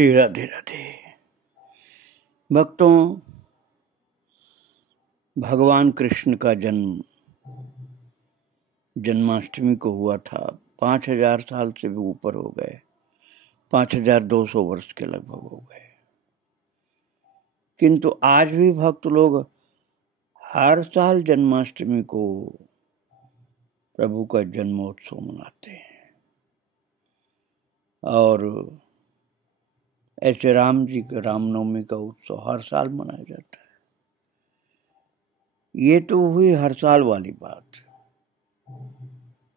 श्री राधे राधे। भक्तों, भगवान कृष्ण का जन्म जन्माष्टमी को हुआ था। 5000 साल से भी ऊपर हो गए, 5200 वर्ष के लगभग हो गए। किंतु आज भी भक्त लोग हर साल जन्माष्टमी को प्रभु का जन्मोत्सव मनाते हैं और ऐसे राम जी का रामनवमी का उत्सव हर साल मनाया जाता है। ये तो हुई हर साल वाली बात,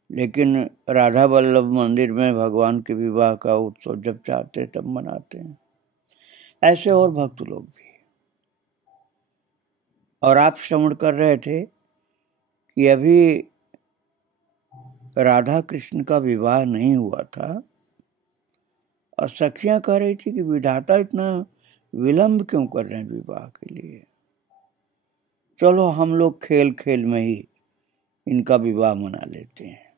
लेकिन राधा वल्लभ मंदिर में भगवान के विवाह का उत्सव जब चाहते तब मनाते हैं, ऐसे और भक्त लोग भी। और आप श्रवण कर रहे थे कि अभी राधा कृष्ण का विवाह नहीं हुआ था और सखियां कह रही थी कि विधाता इतना विलंब क्यों कर रहे हैं विवाह के लिए, चलो हम लोग खेल खेल में ही इनका विवाह मना लेते हैं।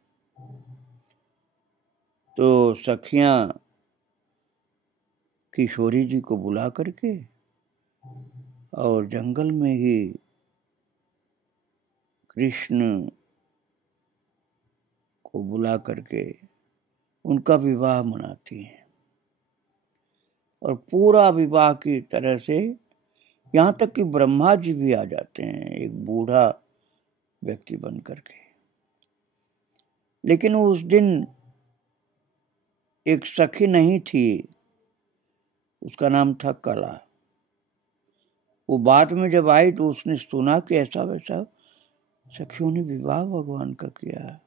तो सखियां किशोरी जी को बुला करके और जंगल में ही कृष्ण को बुला करके उनका विवाह मनाती हैं और पूरा विवाह की तरह से यहाँ तक कि ब्रह्मा जी भी आ जाते हैं एक बूढ़ा व्यक्ति बन करके। लेकिन उस दिन एक सखी नहीं थी, उसका नाम था कला। वो बाद में जब आई तो उसने सुना कि ऐसा वैसा सखियों ने विवाह भगवान का किया,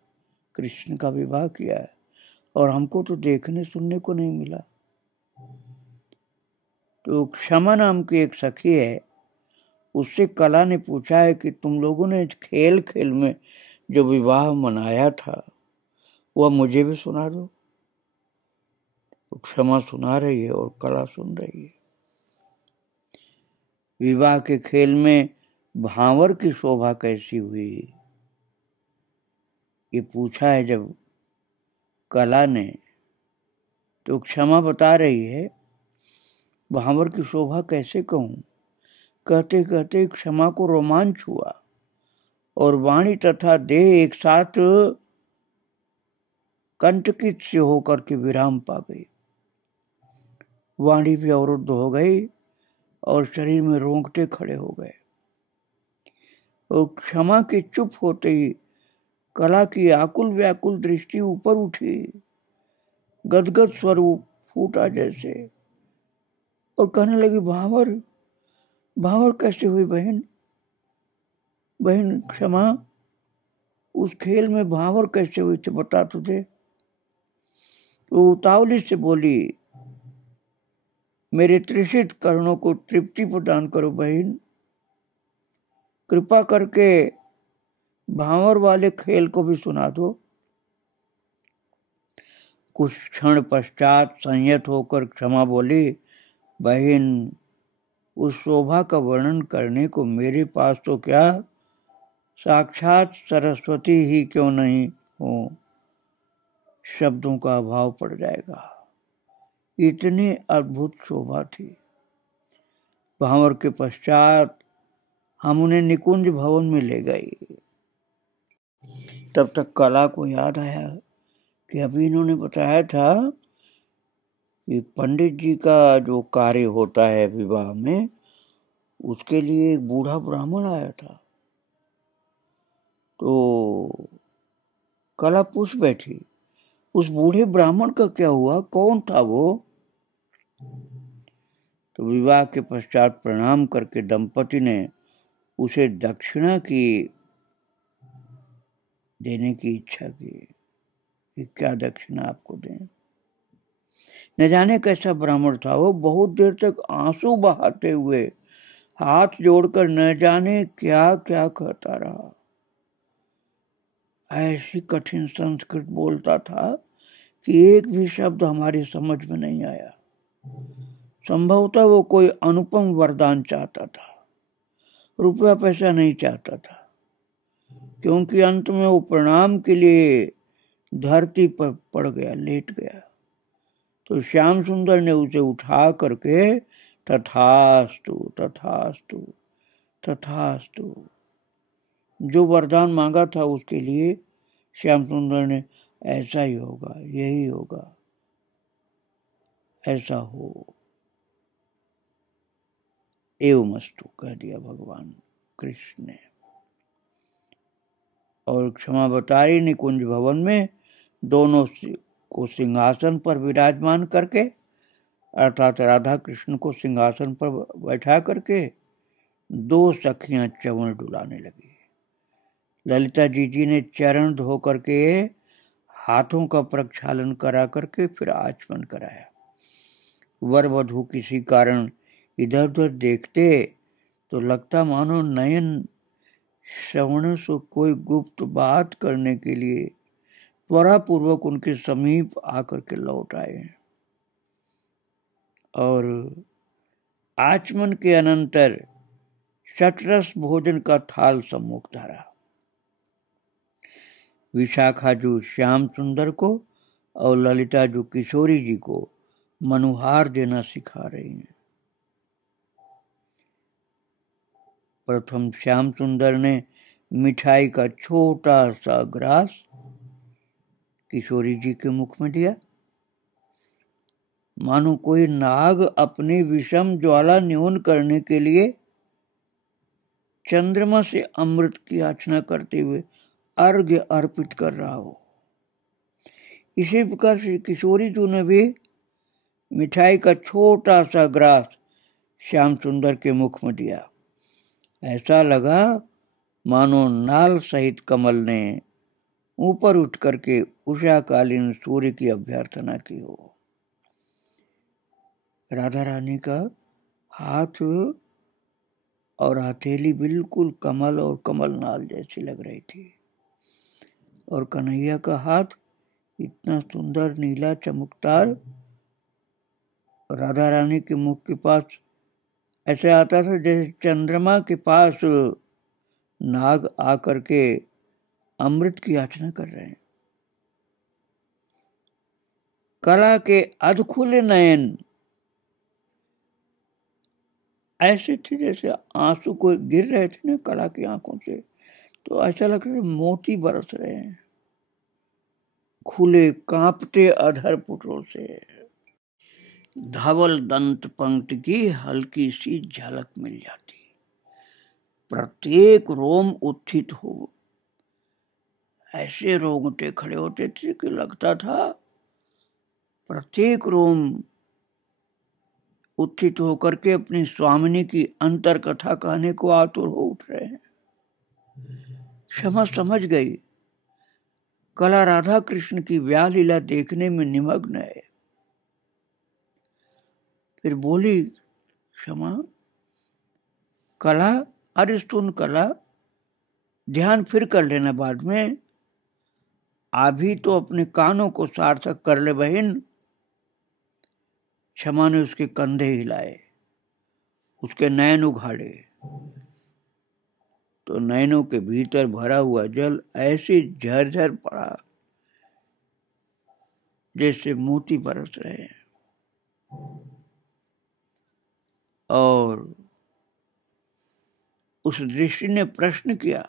कृष्ण का विवाह किया है और हमको तो देखने सुनने को नहीं मिला। तो क्षमा नाम की एक सखी है, उससे कला ने पूछा है कि तुम लोगों ने खेल खेल में जो विवाह मनाया था वह मुझे भी सुना दो। तो क्षमा सुना रही है और कला सुन रही है। विवाह के खेल में भांवर की शोभा कैसी हुई, ये पूछा है जब कला ने, तो क्षमा बता रही है भांवर की शोभा कैसे कहूं। कहते कहते क्षमा को रोमांच हुआ और वाणी तथा देह एक साथ कंटकित से होकर के विराम पा गई। वाणी भी अवरुद्ध हो गई और शरीर में रोंगटे खड़े हो गए। और क्षमा के चुप होते ही कला की आकुल व्याकुल दृष्टि ऊपर उठी, गदगद स्वरूप फूटा जैसे, और कहने लगी भांवर भांवर कैसे हुई बहन, बहन क्षमा उस खेल में भांवर कैसे हुई थे बता तुझे। तो उतावली से बोली, मेरे त्रिषित कर्णों को तृप्ति प्रदान करो बहन, कृपा करके भांवर वाले खेल को भी सुना दो। कुछ क्षण पश्चात संयत होकर क्षमा बोली, बहन उस शोभा का वर्णन करने को मेरे पास तो क्या साक्षात सरस्वती ही क्यों नहीं हो, शब्दों का अभाव पड़ जाएगा। इतनी अद्भुत शोभा थी। भांवर के पश्चात हम उन्हें निकुंज भवन में ले गए। तब तक कला को याद आया कि अभी इन्होंने बताया था कि पंडित जी का जो कार्य होता है विवाह में, उसके लिए एक बूढ़ा ब्राह्मण आया था। तो कला पूछ बैठी, उस बूढ़े ब्राह्मण का क्या हुआ, कौन था वो। तो विवाह के पश्चात प्रणाम करके दंपति ने उसे दक्षिणा की देने की इच्छा की कि क्या दक्षिणा आपको दें। न जाने कैसा ब्राह्मण था वो, बहुत देर तक आंसू बहाते हुए हाथ जोड़कर न जाने क्या क्या कहता रहा। ऐसी कठिन संस्कृत बोलता था कि एक भी शब्द हमारी समझ में नहीं आया। संभवतः वो कोई अनुपम वरदान चाहता था, रुपया पैसा नहीं चाहता था, क्योंकि अंत में वो प्रणाम के लिए धरती पर पड़ गया, लेट गया। तो श्याम सुंदर ने उसे उठा करके तथास्तु तथास्तु तथास्तु, जो वरदान मांगा था उसके लिए श्याम सुंदर ने ऐसा ही होगा, यही होगा, ऐसा हो, एवमस्तु कह दिया भगवान कृष्ण ने। और क्षमावतारी निकुंज भवन में दोनों को सिंहासन पर विराजमान करके, अर्थात राधा कृष्ण को सिंहासन पर बैठा करके दो सखियां च्यवन डुलाने लगी। ललिता जी ने चरण धो करके हाथों का प्रक्षालन करा करके फिर आचमन कराया। वर वधू किसी कारण इधर उधर देखते तो लगता मानो नयन श्रवण से कोई गुप्त बात करने के लिए त्वरापूर्वक उनके समीप आकर के लौट आए। और आचमन के अनंतर शतरस भोजन का थाल सम्मुख धरा। विशाखा जो श्याम सुंदर को और ललिता जो किशोरी जी को मनुहार देना सिखा रही हैं। प्रथम श्याम सुंदर ने मिठाई का छोटा सा ग्रास किशोरी जी के मुख में दिया, मानो कोई नाग अपनी विषम ज्वाला न्यून करने के लिए चंद्रमा से अमृत की याचना करते हुए अर्घ्य अर्पित कर रहा हो। इसी प्रकार से किशोरी जी ने भी मिठाई का छोटा सा ग्रास श्याम सुंदर के मुख में दिया। ऐसा लगा मानो नाल सहित कमल ने ऊपर उठ करके उषाकालीन सूर्य की अभ्यर्थना की हो। राधा रानी का हाथ और हथेली बिल्कुल कमल और कमल नाल जैसी लग रही थी, और कन्हैया का हाथ इतना सुंदर नीला चमकदार, राधा रानी के मुख के पास ऐसे आता था जैसे चंद्रमा के पास नाग आकर के अमृत की याचना कर रहे हैं। कला के अधखुले नयन ऐसे थे जैसे आंसू को गिर रहे थे ना कला की आंखों से, तो ऐसा लग रहा है मोती बरस रहे हैं खुले कांपते अधर पुटों से। धवल दंत पंक्ति की हल्की सी झलक मिल जाती, प्रत्येक रोम उत्थित हो, ऐसे रोंगटे खड़े होते थे कि लगता था प्रत्येक रोम उत्थित होकर के अपनी स्वामिनी की अंतर कथा कहने को आतुर हो उठ रहे हैं। क्षमा समझ गई, कला राधा कृष्ण की व्याह लीला देखने में निमग्न है। फिर बोली क्षमा, कला अरे सुन कला, ध्यान फिर कर लेना बाद में, अभी तो अपने कानों को सार्थक कर ले बहन। क्षमा ने उसके कंधे हिलाए, उसके नयन उघाड़े, तो नयनों के भीतर भरा हुआ जल ऐसे झरझर पड़ा जैसे मोती बरस रहे हैं। और उस दृष्टि ने प्रश्न किया,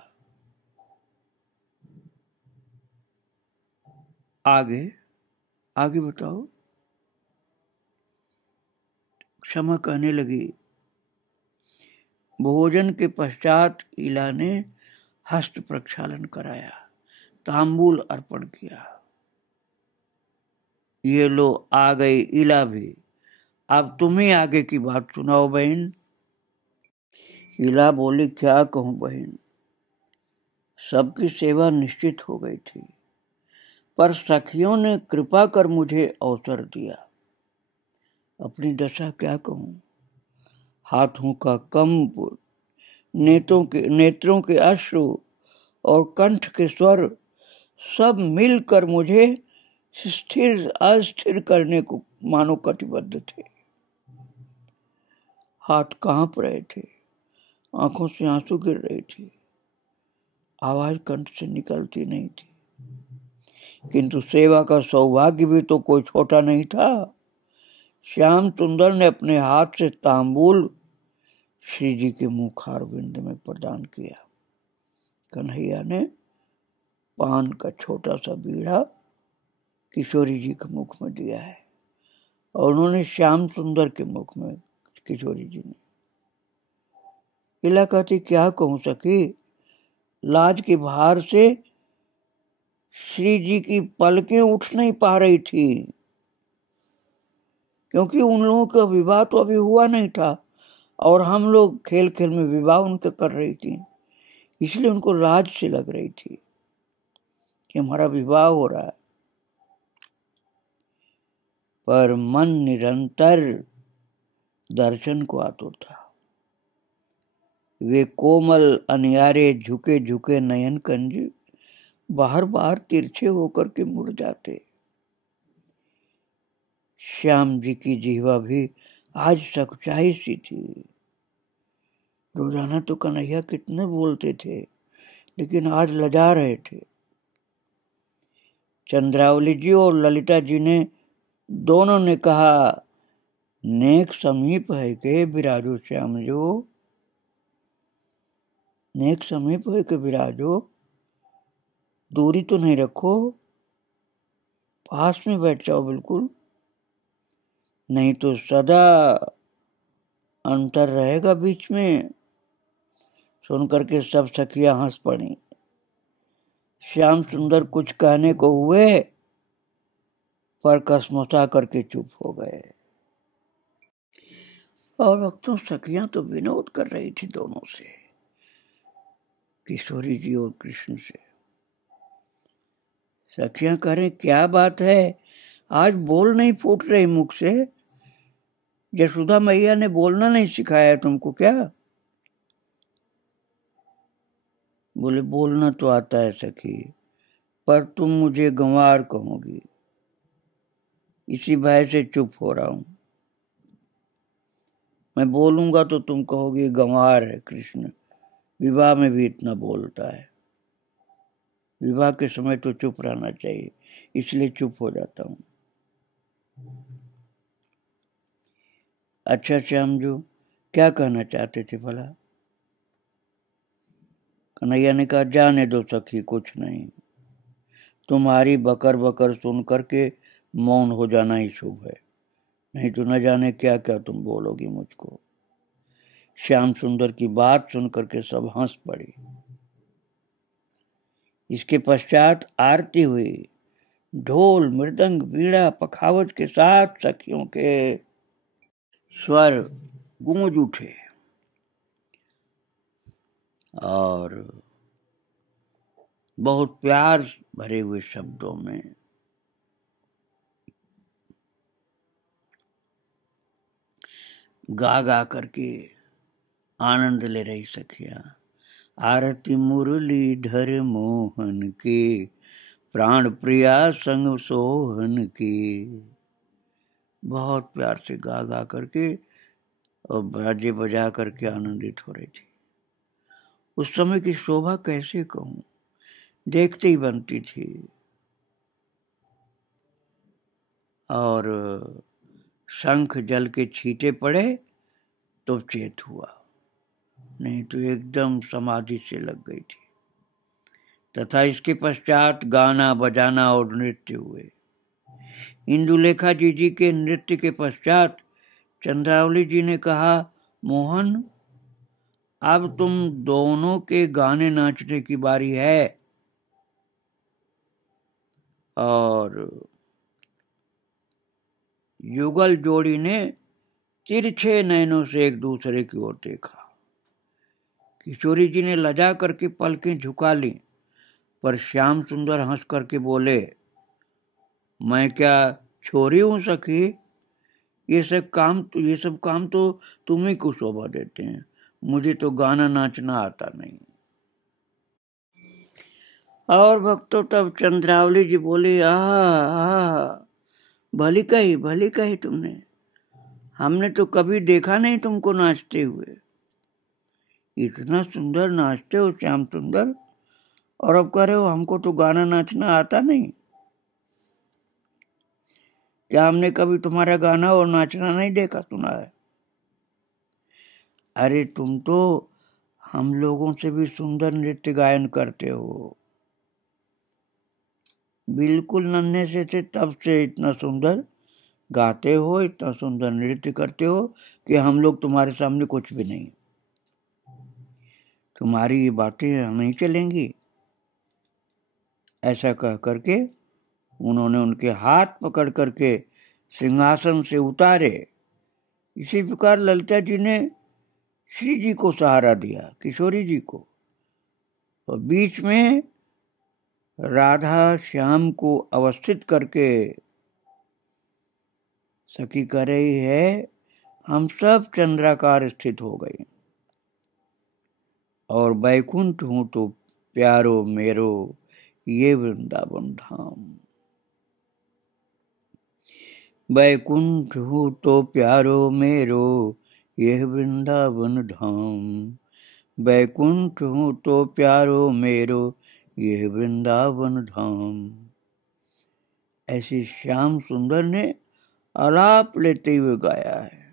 आगे आगे बताओ। क्षमा कहने लगी, भोजन के पश्चात इला ने हस्त प्रक्षालन कराया, तांबूल अर्पण किया। ये लो आ गई इला भी, अब तुम ही आगे की बात सुनाओ बहन। इला बोली, क्या कहूं बहन, सबकी सेवा निश्चित हो गई थी, पर सखियों ने कृपा कर मुझे अवसर दिया। अपनी दशा क्या कहूं, हाथों का कंप, नेत्रों के अश्रु और कंठ के स्वर सब मिलकर मुझे स्थिर अस्थिर करने को मानो कटिबद्ध थे। हाथ कांप रहे थे, आंखों से आंसू गिर रही थी, आवाज कंठ से निकलती नहीं थी, किंतु सेवा का सौभाग्य भी तो कोई छोटा नहीं था। श्याम सुंदर ने अपने हाथ से तांबूल श्री जी के मुखारविंद में प्रदान किया। कन्हैया ने पान का छोटा सा बीड़ा किशोरी जी के मुख में दिया है और उन्होंने श्याम सुंदर के मुख में किशोरी जी ने। इला कहती क्या कहूं सखी, लाज के भार से श्री जी की पलकें उठ नहीं पा रही थी, क्योंकि उन लोगों का विवाह तो अभी हुआ नहीं था और हम लोग खेल खेल में विवाह उनके कर रही थी, इसलिए उनको लाज से लग रही थी कि हमारा विवाह हो रहा है। पर मन निरंतर दर्शन को आतुर था। वे कोमल अनियारे झुके झुके नयन कंज बाहर बाहर तिरछे होकर के मुड़ जाते। श्याम जी की जिह्वा भी आज सच्चाई सी थी। रोजाना तो कन्हैया कितने बोलते थे, लेकिन आज लजा रहे थे। चंद्रावली जी और ललिता जी ने दोनों ने कहा, नेक समीप है के विराजो श्याम जो, नेक समीप है के विराजो, दूरी तो नहीं रखो, पास में बैठ जाओ बिल्कुल, नहीं तो सदा अंतर रहेगा बीच में। सुनकर के सब सखियां हंस पड़ी। श्याम सुंदर कुछ कहने को हुए पर कसमसा करके चुप हो गए। और वक्तों सखियां तो विनोद कर रही थी दोनों से, किशोरी जी और कृष्ण से। सखियां कह रहे क्या बात है, आज बोल नहीं फूट रहे मुख से, यशोदा मैया ने बोलना नहीं सिखाया तुमको क्या? बोले बोलना तो आता है सखी, पर तुम मुझे गंवार कहोगी, इसी भय से चुप हो रहा हूं। मैं बोलूंगा तो तुम कहोगे गंवार है कृष्ण, विवाह में भी इतना बोलता है। विवाह के समय तो चुप रहना चाहिए, इसलिए चुप हो जाता हूं। अच्छा श्याम जो क्या कहना चाहते थे भला? कन्हैया ने कहा जाने दो सखी, कुछ नहीं, तुम्हारी बकर बकर सुन करके मौन हो जाना ही शुभ है, नहीं तो न जाने क्या क्या तुम बोलोगी मुझको। श्याम सुंदर की बात सुन करके सब हंस पड़ी। इसके पश्चात आरती हुई। ढोल मृदंग वीणा पखावज के साथ सखियों के स्वर गूंज उठे और बहुत प्यार भरे हुए शब्दों में गा गा करके आनंद ले रही सखियां। आरती मुरलीधर मोहन के, प्राण प्रिया संग सोहन के। बहुत प्यार से गा गा करके और बाजे बजा करके आनंदित हो रही थी। उस समय की शोभा कैसे कहूं, देखते ही बनती थी। और शंख जल के छींटे पड़े तो चेत हुआ, नहीं तो एकदम समाधि से लग गई थी। तथा इसके पश्चात गाना बजाना और नृत्य हुए। इंदुलेखा जी के नृत्य के पश्चात चंद्रावली जी ने कहा, मोहन अब तुम दोनों के गाने नाचने की बारी है। और युगल जोड़ी ने तिरछे नयनों से एक दूसरे की ओर देखा। किशोरी जी ने लजा करके पलकें झुका ली, पर श्याम सुंदर हंस करके बोले, मैं क्या छोरी हूं सखी, ये सब काम तो तुम ही को शोभा देते हैं, मुझे तो गाना नाचना आता नहीं। और भक्तों तब चंद्रावली जी बोली, भली कही तुमने, हमने तो कभी देखा नहीं तुमको नाचते हुए, इतना सुंदर नाचते हो श्याम सुंदर, और अब कह रहे हो हमको तो गाना नाचना आता नहीं। क्या हमने कभी तुम्हारा गाना और नाचना नहीं देखा सुना है? अरे तुम तो हम लोगों से भी सुंदर नृत्य गायन करते हो। बिल्कुल नन्हे से थे तब से इतना सुंदर गाते हो, इतना सुंदर नृत्य करते हो कि हम लोग तुम्हारे सामने कुछ भी नहीं। तुम्हारी ये बातें नहीं चलेंगी। ऐसा कह करके उन्होंने उनके हाथ पकड़ करके सिंहासन से उतारे। इसी प्रकार ललिता जी ने श्री जी को सहारा दिया, किशोरी जी को, और बीच में राधा श्याम को अवस्थित करके सखी कह रही है, हम सब चंद्राकार स्थित हो गए और बैकुंठ हूं तो प्यारो मेरो ये वृंदावन धाम। बैकुंठ हूं तो प्यारो मेरो यह वृंदावन धाम। बैकुंठ हूं तो प्यारो मेरो यह वृंदावन धाम। ऐसे श्याम सुंदर ने आलाप लेते हुए गाया है।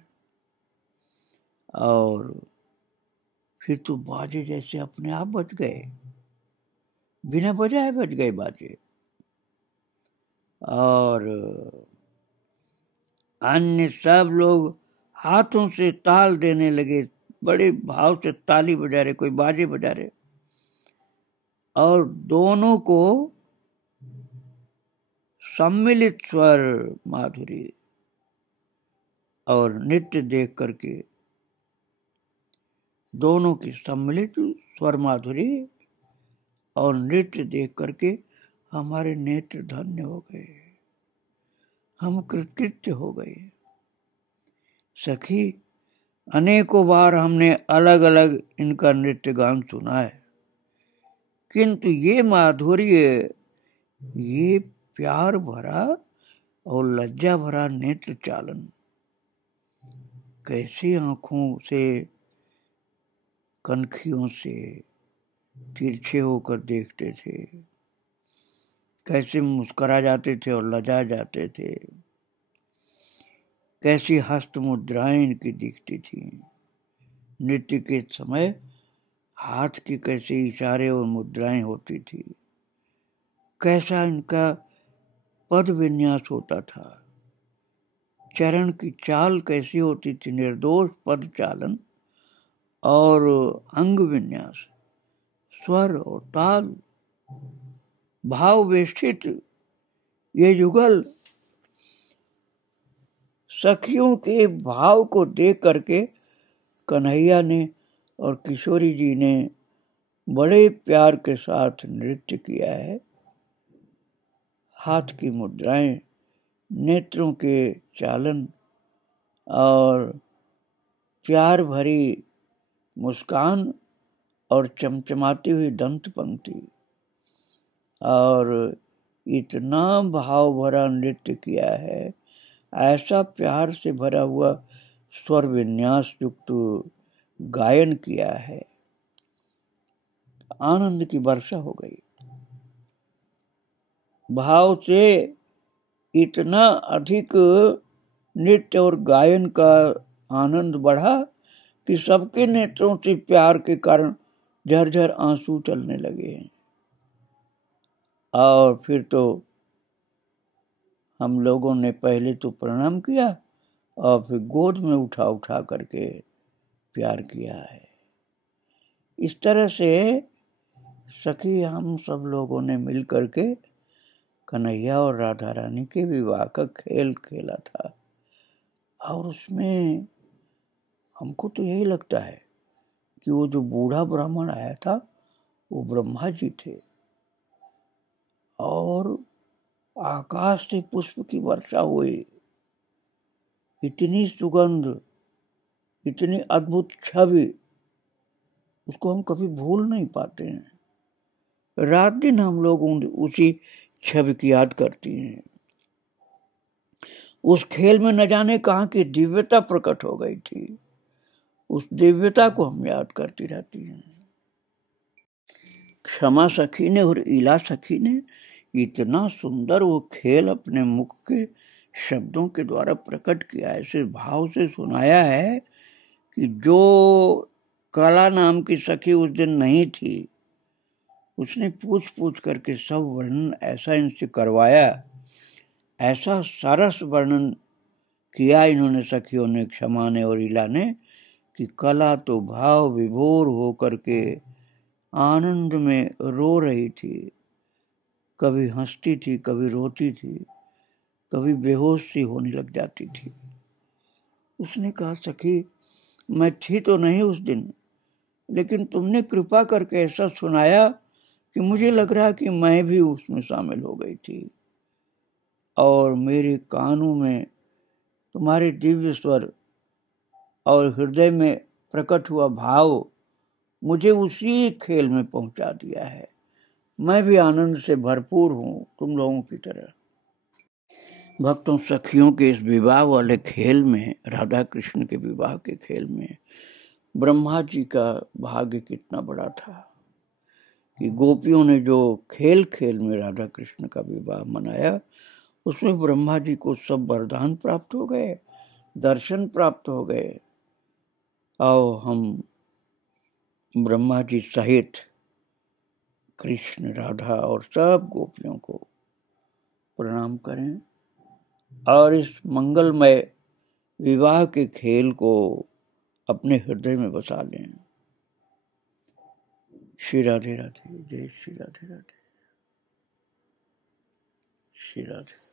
और फिर तो बाजे जैसे अपने आप बज गए, बिना बजाए बज गए बाजे। और अन्य सब लोग हाथों से ताल देने लगे, बड़े भाव से ताली बजा रहे, कोई बाजे बजा रहे। और दोनों को सम्मिलित स्वर माधुरी और नृत्य देख करके, दोनों की सम्मिलित स्वर माधुरी और नृत्य देख करके हमारे नेत्र धन्य हो गए, हम कृतकृत्य हो गए। सखी, अनेकों बार हमने अलग अलग इनका नृत्य गान सुना है, किंतु ये माधुर्य, ये प्यार भरा और लज्जा भरा नेत्र चालन, कैसी आंखों से, कनखियों से तिरछे होकर देखते थे, कैसे मुस्कुरा जाते थे और लजा जाते थे, कैसी हस्त मुद्राएं इनकी दिखती थी। नृत्य के समय हाथ की कैसे इशारे और मुद्राएं होती थी, कैसा इनका पद विन्यास होता था, चरण की चाल कैसी होती थी, निर्दोष पद चालन और अंग विन्यास, स्वर और ताल, भाव वेष्टित ये युगल। सखियों के भाव को देख करके कन्हैया ने और किशोरी जी ने बड़े प्यार के साथ नृत्य किया है। हाथ की मुद्राएं, नेत्रों के चालन और प्यार भरी मुस्कान और चमचमाती हुई दंत पंक्ति और इतना भाव भरा नृत्य किया है, ऐसा प्यार से भरा हुआ स्वर विन्यास युक्त गायन किया है, आनंद की वर्षा हो गई। भाव से इतना अधिक नृत्य और गायन का आनंद बढ़ा कि सबके नेत्रों से प्यार के कारण झरझर आंसू चलने लगे हैं। और फिर तो हम लोगों ने पहले तो प्रणाम किया और फिर गोद में उठा उठा करके प्यार किया है। इस तरह से सखी हम सब लोगों ने मिल करके कन्हैया और राधा रानी के विवाह का खेल खेला था। और उसमें हमको तो यही लगता है कि वो जो बूढ़ा ब्राह्मण आया था वो ब्रह्मा जी थे और आकाश से पुष्प की वर्षा हुई, इतनी सुगंध, इतनी अद्भुत छवि, उसको हम कभी भूल नहीं पाते हैं। रात दिन हम लोग उसी छवि की याद करती हैं। उस खेल में न जाने कहाँ की दिव्यता प्रकट हो गई थी, उस दिव्यता को हम याद करती रहती हैं। क्षमा सखी ने और इला सखी ने इतना सुंदर वो खेल अपने मुख के शब्दों के द्वारा प्रकट किया, ऐसे भाव से सुनाया है कि जो कला नाम की सखी उस दिन नहीं थी, उसने पूछ पूछ करके सब वर्णन ऐसा इनसे करवाया, ऐसा सरस वर्णन किया इन्होंने, सखियों ने, क्षमा ने और इला ने, कि कला तो भाव विभोर होकर के आनंद में रो रही थी, कभी हंसती थी, कभी रोती थी, कभी बेहोश सी होने लग जाती थी। उसने कहा, सखी मैं थी तो नहीं उस दिन, लेकिन तुमने कृपा करके ऐसा सुनाया कि मुझे लग रहा कि मैं भी उसमें शामिल हो गई थी, और मेरे कानों में तुम्हारे दिव्य स्वर और हृदय में प्रकट हुआ भाव मुझे उसी खेल में पहुंचा दिया है। मैं भी आनंद से भरपूर हूं तुम लोगों की तरह। भक्तों, सखियों के इस विवाह वाले खेल में, राधा कृष्ण के विवाह के खेल में ब्रह्मा जी का भाग्य कितना बड़ा था कि गोपियों ने जो खेल खेल में राधा कृष्ण का विवाह मनाया, उसमें ब्रह्मा जी को सब वरदान प्राप्त हो गए, दर्शन प्राप्त हो गए। आओ हम ब्रह्मा जी सहित कृष्ण, राधा और सब गोपियों को प्रणाम करें और इस मंगलमय विवाह के खेल को अपने हृदय में बसा लें। श्री राधे राधे, जय श्री राधे राधे, श्री राधे।